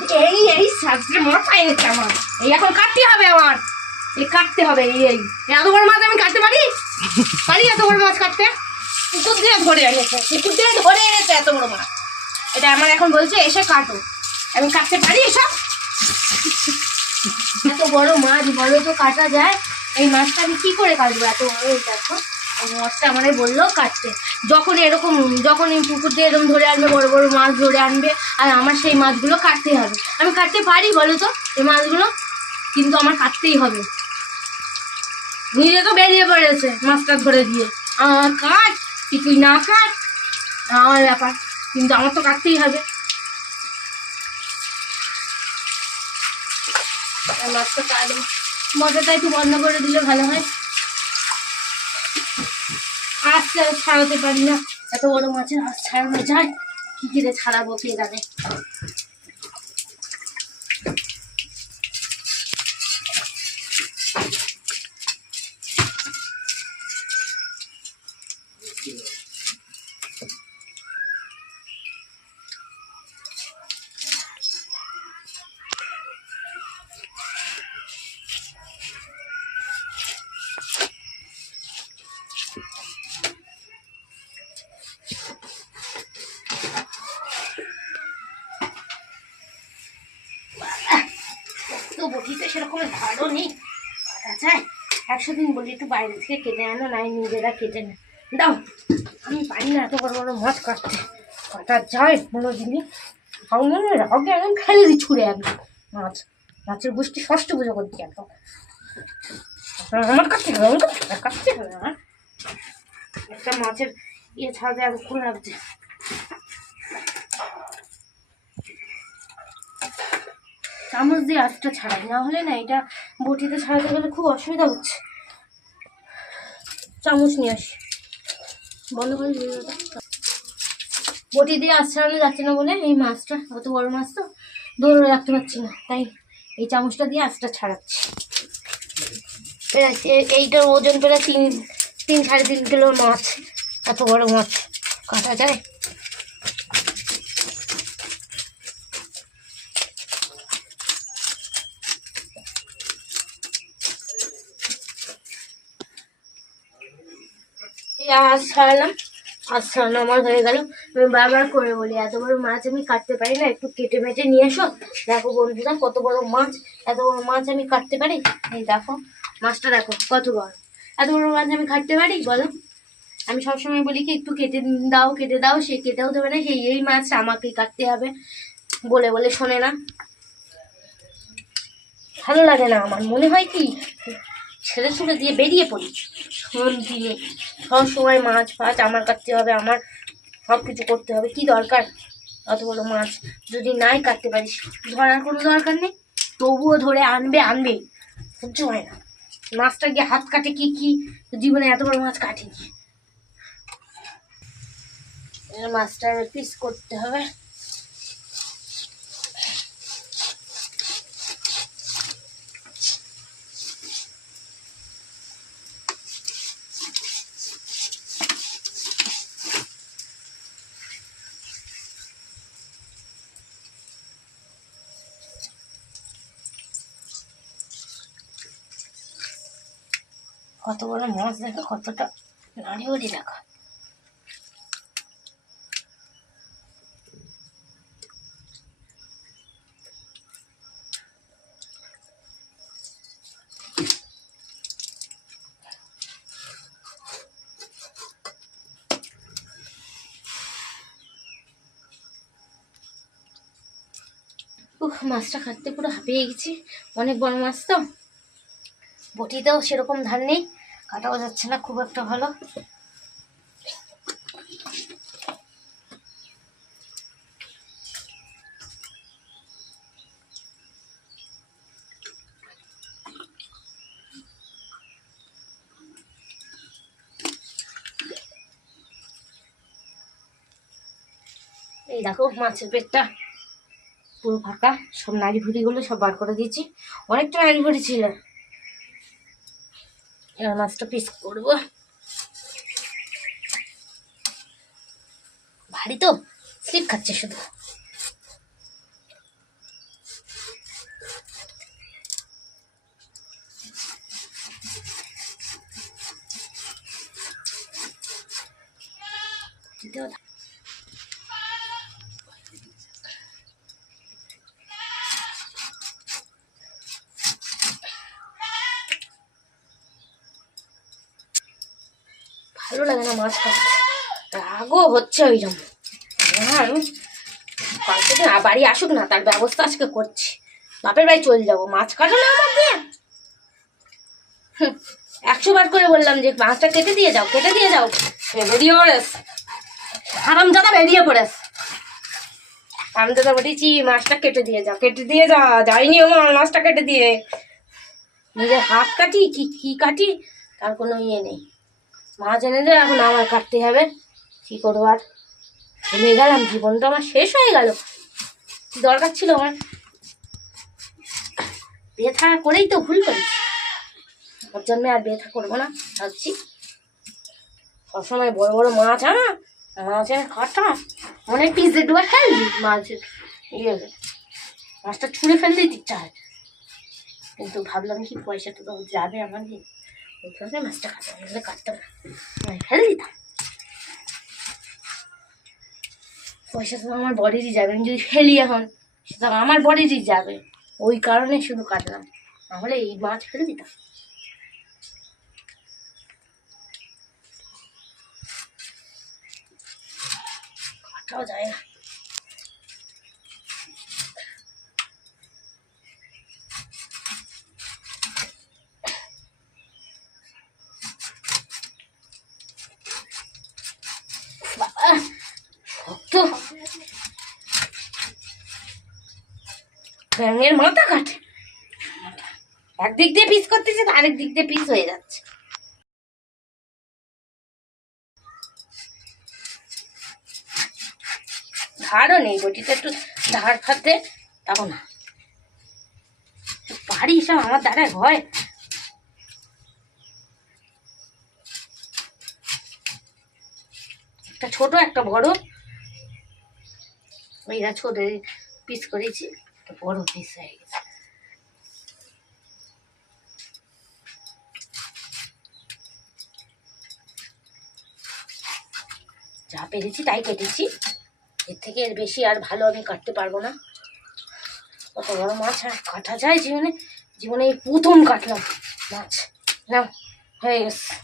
এই এই সাজরে মাথায় নিচ্ছে আমার। এই এখন কাটতে হবে আমার। এই কাটতে হবে, এই এই। এত বড় মাছ আমি কাটতে পারি? পারি এত বড় মাছ কাটতে? পুকুর দিয়ে ধরে এনেছে পুকুর দিয়ে ধরে এনেছে এত বড় মাছ। এটা আমার এখন বলছে, এসে কাটো। আমি কাটতে পারি এসব? এত বড় মাছ বড় তো কাটা যায়। এই মাছটা আমি কি করে কাটবো এত বড়? দেখো। মাছটা আমার বলল কাটতে। যখন এরকম যখন পুকুর দিয়ে এরকম ধরে আনবে, বড় বড় মাছ ধরে আনবে, আর আমার সেই মাছগুলো কাটতে হবে। আমি কাটতে পারি বলো তো, এই মাছগুলো? কিন্তু আমার কাটতেই হবে। নিজে তো বেরিয়ে পড়েছে মাছটা ধরে দিয়ে। আমার কাট কি তুই না কাট, আমার ব্যাপার। কিন্তু আমার তো কাটতেই হবে। মাছটা কাটবো। মজাটা একটু বন্ধ করে দিলে ভালো হয়। আজকে ছাড়াতে পারি না। এত বড় মাছের আজ ছাড়ানো যায়। কি করে ছাড়াবো কে জানে? সেরকম ভালো নেই। কাটা যায়। একশো দিন বলি একটু বাইরে থেকে কেটে আনো, নাই নিজেরা কেটে না। দাও, আমি পারি না এত বড় বড় মাছ কাটতে। কাটা যায় কোনো জিনিস আমার রাগে একদম ফেলে দিই, ছুঁড়ে একদম মাছ, মাছের গোষ্ঠী ষষ্ঠ পুজো করতে একদম আমার কাটতে হবে আমার কাটতে হবে আমার একটা মাছের ইয়ে ছাড়তে এতক্ষণ লাগছে চামচ দিয়ে আঁচটা ছাড়াই না হলে না এটা বটিতে ছাড়াতে গেলে খুব অসুবিধা হচ্ছে। চামচ নিয়ে আসি। বন্ধ করে। বটি দিয়ে আঁচ ছাড়ানো যাচ্ছে না বলে এই মাছটা, অত বড় মাছ তো, ধরে রাখতে পারছি না। তাই এই চামচটা দিয়ে আঁচটা ছাড়াচ্ছি। এইটার ওজন প্রায় তিন তিন সাড়ে তিন কিলোর মাছ, এত বড় মাছ কাটা যায়। আজ ছাড়ালাম আজ ছাড়ানো আমার হয়ে গেল। আমি বারবার করে বলি, এত বড় মাছ আমি কাটতে পারি না, একটু কেটে মেটে নিয়ে এসো। দেখো বন্ধুরা, কত বড় মাছ, এত বড় মাছ আমি কাটতে পারি? এই দেখো, মাছটা দেখো, কত বড়। এত বড় মাছ আমি কাটতে পারি? বলো। আমি সবসময় বলি কি, একটু কেটে দাও কেটে দাও, সে কেটেও দেবে না, সেই এই মাছ আমাকেই কাটতে হবে, বলে বলে শোনে না। ভালো লাগে না আমার, মনে হয় কি? ছেড়ে ছুড়ে দিয়ে বেরিয়ে পড়ি দিনে, সব সময় মাছ ফাছ আমার কাটতে হবে, আমার সব কিছু করতে হবে। কি দরকার? অত বড় মাছ যদি নাই কাটতে পারিস, ধরার কোনো দরকার নেই। তবুও ধরে আনবে আনবে। সহ্য হয় না। মাছটা গিয়ে হাত কাটে কি কি? জীবনে এত বড় মাছ এবার মাছটা পিস করতে হবে। কত বড় মাছ দেখো কতটা নাড়ি উড়ি দেখো উহ মাছটা কাটতে পুরো হাঁপিয়ে গেছি। অনেক বড় মাছ তো। বটিতেও সেরকম ধার নেই। কাটাও যাচ্ছে না, খুব একটা ভালো। এই দেখো, মাছের পেটটা পুরো ফাঁকা। সব নাড়ি ভুড়িগুলো সব বার করে দিয়েছি। অনেকটা নাড়ি ভুড়ি ছিল। এবার মাছটা পিস করব। ভারী তো স্লিপ খাচ্ছে শুধু। দিতে ভালো লাগে না মাছ কাটতে রাগও হচ্ছে ওই আর বাড়ি আসুক না, তার ব্যবস্থা আজকে করছি। বাপের বাড়ি চলে যাব, মাছ কাটো না আমার একশো বার করে বললাম যে মাছটা কেটে দিয়ে যাও কেটে দিয়ে যাও বেরিয়ে পড়েস হারাম জাদা বেরিয়ে পড়েস। তো বলেছি, মাছটা কেটে দিয়ে যাও কেটে দিয়ে যা। যাইনি আমার মাছটা কেটে দিয়ে। নিজের হাত কাটি, কি কি কাটি, তার কোনো ইয়ে নেই। মাছ এনে দে, এখন আমার কাটতে হবে। কি করব আর? ভুলে গেলাম, জীবনটা আমার শেষ হয়ে গেল। দরকার ছিল আমার। ব্যথা করেই তো ভুল করেছি। ওর জন্য আর ব্যথা করব না, ভাবছি। সবসময় বড় বড় মাছ আনা, মাছের কাটা, অনেক পিস একবার ফেলবি মাছের ইয়ে। মাছটা ছুঁড়ে ফেলতেই ইচ্ছা হয়। কিন্তু ভাবলাম কি পয়সাটা তো যাবে আমার কারণে মাছটা কাটতে নাহলে কাটতাম না ফেলে দিতাম পয়সা তো আমার বডিরই যাবে আমি যদি ফেলি এখন আমার বডিরই যাবে ওই কারণে শুধু কাটলাম। নাহলে এই মাছ ফেলে দিতাম। কাটাও যায় না। ব্যাঙের মাথা কাটে। একদিক দিয়ে পিস করতেছে, আরেক দিক দিয়ে পিস হয়ে যাচ্ছে। ধারও নেই বটিতে একটু ধার খাতে তাও না। বাড়ি সব আমার দ্বারায় হয় একটা ছোট, একটা বড়। ওইটা ছোট পিস করেছি। বড় পিস হয়ে গেছে যা পেরেছি তাই কেটেছি। এর থেকে এর বেশি আর ভালো আমি কাটতে পারব না। কত বড় মাছ আর কাটা যায় জীবনে। জীবনে এই প্রথম কাটলাম। মাছ না হয়ে গেছে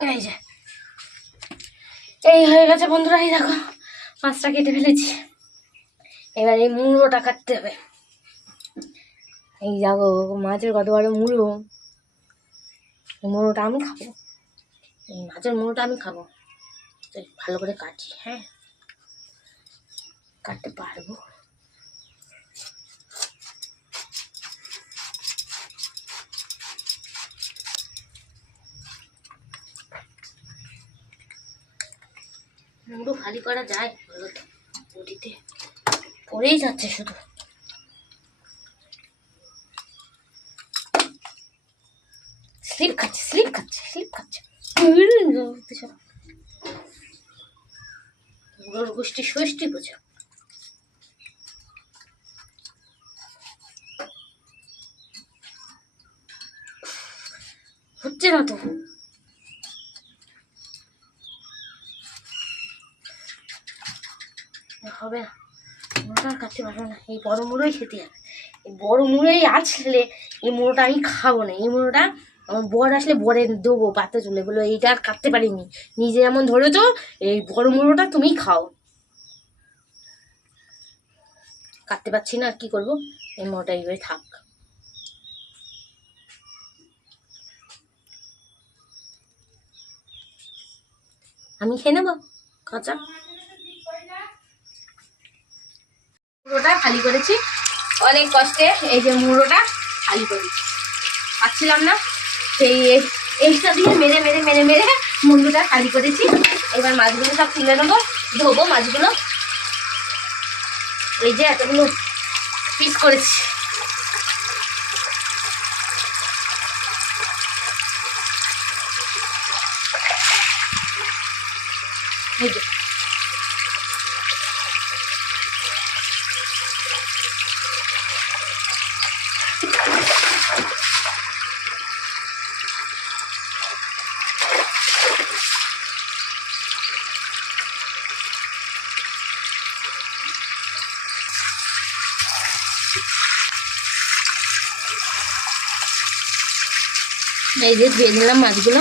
এই যে এই হয়ে গেছে বন্ধুরা, এই দেখো, মাছটা কেটে ফেলেছি। এবার এই মুড়োটা কাটতে হবে। এই দেখো, মাছের কত বড় মুড়ো। মুড়োটা আমি খাব। এই মাছের মুড়োটা আমি খাব। ভালো করে কাটি হ্যাঁ? কাটতে পারব মুড়ো খালি করা যায়? বটিতে পড়েই যাচ্ছে শুধু। স্লিপ খাচ্ছে স্লিপ খাচ্ছে স্লিপ খাচ্ছে। গরুর গোষ্ঠী ষষ্ঠী পুজো। হচ্ছে না তো। হবে না। মুড়োটা আর কাটতে পারব না। এই বড় মুড়োই খেতে হবে। এই বড় মুড়োই আসলে এই মুড়োটা আমি খাব না। এই মুড়োটা আমার বর আসলে বরে দেবো পাতে চলে বলো এইটা আর কাটতে পারিনি। নিজে যেমন ধরেছো, এই বড় মুড়োটা তুমি খাও। কাটতে পারছি না, আর কি করব? এই মুড়োটা এইভাবে থাক। আমি খেয়ে নেব? কাঁচা মুড়োটা খালি করেছি। অনেক কষ্টে এই যে মুড়োটা খালি করেছি। পাচ্ছিলাম না। সেই এই- এইটা দিয়ে মেরে মেরে মেরে মেরে মুন্ডুটা খালি করেছি। এবার মাছগুলো সব তুলে নেব, ধোবো মাছগুলো। এই যে এতগুলো পিস করেছি। এই যে। এই যে দিয়ে দিলাম মাছগুলো।